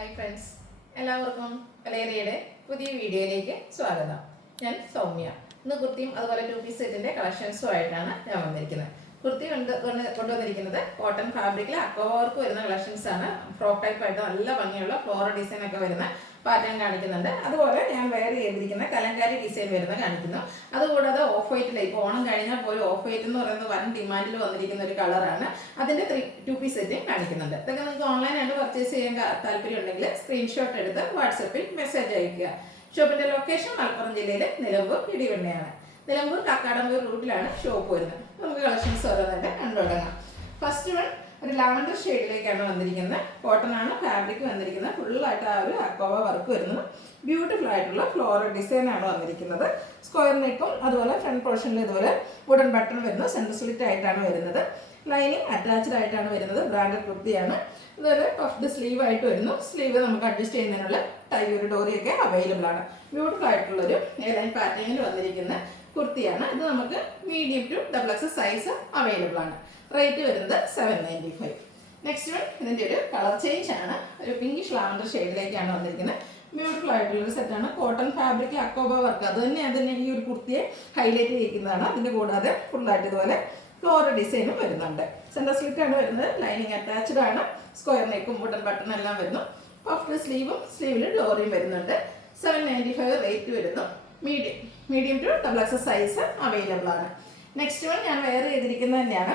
Hi friends, എല്ലാവർക്കും കലേറിയുടെ പുതിയ വീഡിയോയിലേക്ക് സ്വാഗതം. ഞാൻ സൗമ്യ. ഇന്ന് കുർത്തിയും അതുപോലെ 2 പീസ് സെറ്റിൻ്റെ കളക്ഷൻസുമായിട്ടാണ് ഞാൻ വന്നിരിക്കുന്നത്. കുർത്തി കൊണ്ടുവന്നിരിക്കുന്നത് കോട്ടൺ ഫാബ്രിക്കിൽ അക്കോവ വർക്ക് വരുന്ന കളക്ഷൻസാണ്. ഫ്രോക്ക് ടൈപ്പ് ആയിട്ട് നല്ല ഭംഗിയുള്ള ഫ്ലോറൽ ഡിസൈൻ ഒക്കെ വരുന്ന പാറ്റേൺ കാണിക്കുന്നുണ്ട്. അതുപോലെ ഞാൻ വെയർ ചെയ്തിരിക്കുന്ന കലങ്കാരി ഡിസൈൻ വരുന്ന കാണിക്കുന്നു. അതുകൂടാതെ ഓഫ് വൈറ്റിൽ ഇപ്പോൾ ഓണം കഴിഞ്ഞാൽ പോലും ഓഫ് വൈറ്റ് എന്ന് പറയുന്നത് വൻ ഡിമാൻഡിൽ വന്നിരിക്കുന്ന ഒരു കളറാണ്. അതിൻ്റെ 2 പീസ് സെറ്റും കാണിക്കുന്നുണ്ട്. ഇതൊക്കെ നിങ്ങൾക്ക് ഓൺലൈനായിട്ട് പർച്ചേസ് ചെയ്യാൻ താല്പര്യം ഉണ്ടെങ്കിൽ സ്ക്രീൻഷോട്ട് എടുത്ത് വാട്സപ്പിൽ മെസ്സേജ് അയയ്ക്കുക. ഷോപ്പിൻ്റെ ലൊക്കേഷൻ മലപ്പുറം ജില്ലയിലെ നിലമ്പൂർ ഇടിവണ്ണയാണ്. നിലമ്പൂർ കക്കാടമ്പൂർ റൂട്ടിലാണ് ഷോപ്പ് വരുന്നത്. നമുക്ക് കളക്ഷൻസ് ഓരോന്നായിട്ട് കണ്ടു തുടങ്ങാം. ഫസ്റ്റ് വൺ ഒരു ലാവൻഡർ ഷെയ്ഡിലേക്കാണ് വന്നിരിക്കുന്നത്. കോട്ടൺ ആണ് ഫാബ്രിക് വന്നിരിക്കുന്നത്. ഫുള്ളായിട്ട് ആ ഒരു അക്കോവ വർക്ക് വരുന്നത്. ബ്യൂട്ടിഫുൾ ആയിട്ടുള്ള ഫ്ലോറൽ ഡിസൈൻ ആണ് വന്നിരിക്കുന്നത്. സ്ക്വയർ നെക്കും അതുപോലെ ഫ്രണ്ട് പോർഷനിൽ ഇതുപോലെ വുഡൻ ബട്ടൺ വരുന്നു. സെൻറ്റർ സ്ലിറ്റ് ആയിട്ടാണ് വരുന്നത്. ലൈനിങ് അറ്റാച്ച്ഡ് ആയിട്ടാണ് വരുന്നത്. ബ്രാൻഡഡ് കുർത്തിയാണ്. ഇതുപോലെ പഫ്ഡ് സ്ലീവ് ആയിട്ട് വരുന്നു. സ്ലീവ് നമുക്ക് അഡ്ജസ്റ്റ് ചെയ്യുന്നതിനുള്ള ടൈ ഒരു ഡോറിയൊക്കെ അവൈലബിൾ ആണ്. ബ്യൂട്ടിഫുൾ ആയിട്ടുള്ളൊരു ലൈൻ പാറ്റേണിൽ വന്നിരിക്കുന്ന കുർത്തിയാണ്. ഇത് നമുക്ക് medium to XXL size available ആണ്. റേറ്റ് വരുന്നത് 795. നെക്സ്റ്റ് വൺ ഇതിൻ്റെ ഒരു കളർ ചേഞ്ച് ആണ്. ഒരു പിങ്കിഷ് ലാവൻഡർ ഷെയ്ഡിലേക്കാണ് വന്നിരിക്കുന്നത്. ബ്യൂട്ടിഫുൾ ആയിട്ടുള്ളൊരു സെറ്റാണ്. കോട്ടൺ ഫാബ്രിക് അക്കോബ വർക്ക് അത് തന്നെ ഈ ഒരു കുർത്തിയെ ഹൈലൈറ്റ് ചെയ്യിക്കുന്നതാണ്. അതിൻ്റെ കൂടാതെ ഫുള്ളായിട്ട് ഇതുപോലെ ഫ്ലോറൽ ഡിസൈനും വരുന്നുണ്ട്. സെൻറ്റർ സ്ലിറ്റ് ആണ് വരുന്നത്. ലൈനിങ് അറ്റാച്ച്ഡ് ആണ്. സ്ക്വയർ നെക്കും വുഡൻ ബട്ടൺ എല്ലാം വരുന്നു. പഫ്ഡ് സ്ലീവും സ്ലീവിൽ ഡോറിയും വരുന്നുണ്ട്. 795 റേറ്റ് വരുന്നു. Medium to XXL size available ആണ്. നെക്സ്റ്റ് വൺ ഞാൻ വെയർ ചെയ്തിരിക്കുന്നത് തന്നെയാണ്.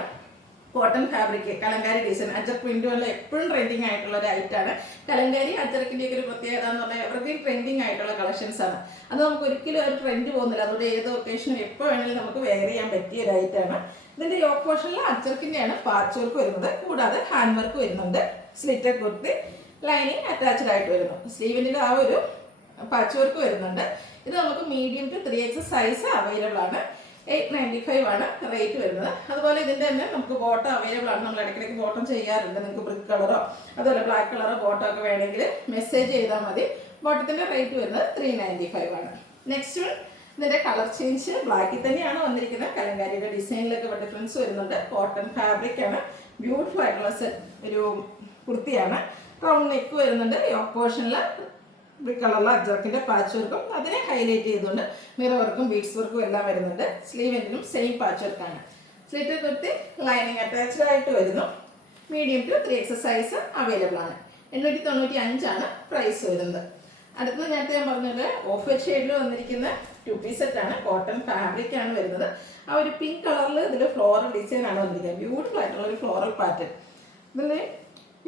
Cotton fabric Kalamkari design Ajrakh പ്രിന്റുകളിൽ എപ്പോഴും ട്രെൻഡിങ് ആയിട്ടുള്ള ഒരു ഐറ്റാണ്. കലങ്കാരി അജർക്കിൻ്റെയൊക്കെ ഒരു പ്രത്യേകത എന്ന് പറഞ്ഞാൽ എവർഗ്രീൻ ട്രെൻഡിങ് ആയിട്ടുള്ള കളക്ഷൻസ് ആണ്. അത് നമുക്ക് ഒരിക്കലും ഒരു ട്രെൻഡ് പോകുന്നില്ല. അതുകൊണ്ട് ഏത് ഒക്കേഷനും എപ്പോൾ വേണമെങ്കിലും നമുക്ക് വെയർ ചെയ്യാൻ പറ്റിയ ഒരു ഐറ്റാണ്. ഇതിൻ്റെ യോക്ക് പോർഷനിൽ അജർക്കിൻ്റെയാണ് പാച്ച് വർക്ക് വരുന്നത്. കൂടാതെ ഹാൻഡ് വർക്ക് വരുന്നുണ്ട്. സ്ലിറ്റഡ് കുർത്തി ലൈനിങ് അറ്റാച്ച്ഡ് ആയിട്ട് വരുന്നു. സ്ലീവിൻ്റെ ആ ഒരു പാച്ച് വർക്ക് വരുന്നുണ്ട്. ഇത് നമുക്ക് medium to 3XL size available ആണ്. 895 ആണ് റേറ്റ് വരുന്നത്. അതുപോലെ ഇതിൻ്റെ തന്നെ നമുക്ക് ബോട്ടം അവൈലബിൾ ആണ്. നമ്മൾ ഇടയ്ക്കിടയ്ക്ക് ബോട്ടം ചെയ്യാറുണ്ട്. നിങ്ങൾക്ക് ബ്രിക്ക് കളറോ അതുപോലെ ബ്ലാക്ക് കളറോ ബോട്ടോ ഒക്കെ വേണമെങ്കിൽ മെസ്സേജ് ചെയ്താൽ മതി. ബോട്ടത്തിൻ്റെ റേറ്റ് വരുന്നത് 395 ആണ്. നെക്സ്റ്റ് വൺ ഇതിൻ്റെ കളർ ചേഞ്ച് ബ്ലാക്കിൽ തന്നെയാണ് വന്നിരിക്കുന്നത്. കലങ്കാരിയുടെ ഡിസൈനിലൊക്കെ ഡിഫറൻസ് വരുന്നുണ്ട്. കോട്ടൺ ഫാബ്രിക് ആണ്. ബ്യൂട്ടിഫുൾ ആയിട്ടുള്ള ഒരു കുർത്തിയാണ്. റൗണ്ട് നെക്ക് വരുന്നുണ്ട്. യോക്ക് പോർഷനിൽ ബ്രിക്ക് കളറിലെ അജർക്കിൻ്റെ പാച്ച് വർക്കും അതിനെ ഹൈലൈറ്റ് ചെയ്തുകൊണ്ട് മിറർ വർക്കും ബീഡ്സ് വർക്കും എല്ലാം വരുന്നുണ്ട്. സ്ലീവിനും സെയിം പാച്ച് വർക്കാണ്. സ്ലിറ്റ് കുർത്തി ലൈനിങ് അറ്റാച്ച്ഡ് ആയിട്ട് വരുന്നു. Medium to 3XL size available ആണ്. 895 ആണ് പ്രൈസ് വരുന്നത്. അടുത്തത് നേരത്തെ ഞാൻ പറഞ്ഞത് ഓഫ് വൈറ്റ് ഷെയ്ഡിൽ വന്നിരിക്കുന്ന 2 പീസ് സെറ്റാണ്. കോട്ടൺ ഫാബ്രിക് ആണ് വരുന്നത്. ആ ഒരു പിങ്ക് കളറിൽ ഇതിൽ ഫ്ലോറൽ ഡിസൈൻ ആണ് വന്നിരിക്കുന്നത്. ബ്യൂട്ടിഫുൾ ആയിട്ടുള്ള ഒരു ഫ്ലോറൽ പാറ്റേൺ. ഇതിൽ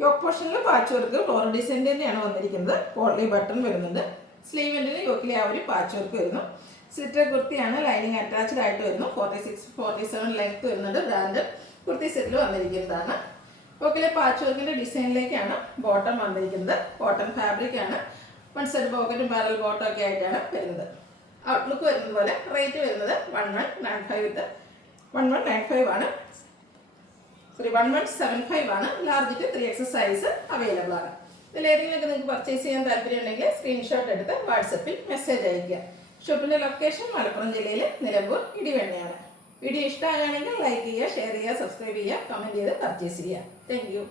യോക്ക് പോർഷനിൽ പാച്ച് വർക്ക് ഫ്ലോറൽ ഡിസൈൻ്റെ തന്നെയാണ് വന്നിരിക്കുന്നത്. പോട്ട്ലി ബട്ടൺ വരുന്നുണ്ട്. സ്ലീവിൻ്റെ യോക്കിലെ ആ ഒരു പാച്ച് വർക്ക് വരുന്നു. സ്ലിറ്റഡ് കുർത്തിയാണ്. ലൈനിങ് അറ്റാച്ച്ഡ് ആയിട്ട് വരുന്നു. 46-47 ലെങ്ത് വരുന്നുണ്ട്. ബ്രാൻഡ് കുർത്തി സെറ്റിൽ വന്നിരിക്കുന്നതാണ്. യോക്കിലെ പാച്ച് വർക്കിൻ്റെ ഡിസൈനിലേക്കാണ് ബോട്ടം വന്നിരിക്കുന്നത്. കോട്ടൺ ഫാബ്രിക് ആണ്. 1 സൈഡ് പോക്കറ്റും പാരൽ ബോട്ടം ഒക്കെ ആയിട്ടാണ് വരുന്നത്. ഔട്ട്ലുക്ക് വരുന്നത് പോലെ റേറ്റ് വരുന്നത് 1195 ആണ്. 1175 ആണ്. Large to 3XL size available ആണ്. ഇതിലേതെങ്കിലുമൊക്കെ നിങ്ങൾക്ക് പർച്ചേസ് ചെയ്യാൻ താല്പര്യം ഉണ്ടെങ്കിൽ സ്ക്രീൻഷോട്ട് എടുത്ത് വാട്സപ്പിൽ മെസ്സേജ് അയയ്ക്കുക. ഷോപ്പിൻ്റെ ലൊക്കേഷൻ മലപ്പുറം ജില്ലയിലെ നിലമ്പൂർ ഇടിവണ്ണയാണ്. വീഡിയോ ഇഷ്ടമാകുകയാണെങ്കിൽ ലൈക്ക് ചെയ്യുക, ഷെയർ ചെയ്യുക, സബ്സ്ക്രൈബ് ചെയ്യുക, കമൻറ്റ് ചെയ്ത് പർച്ചേസ് ചെയ്യുക. Thank you.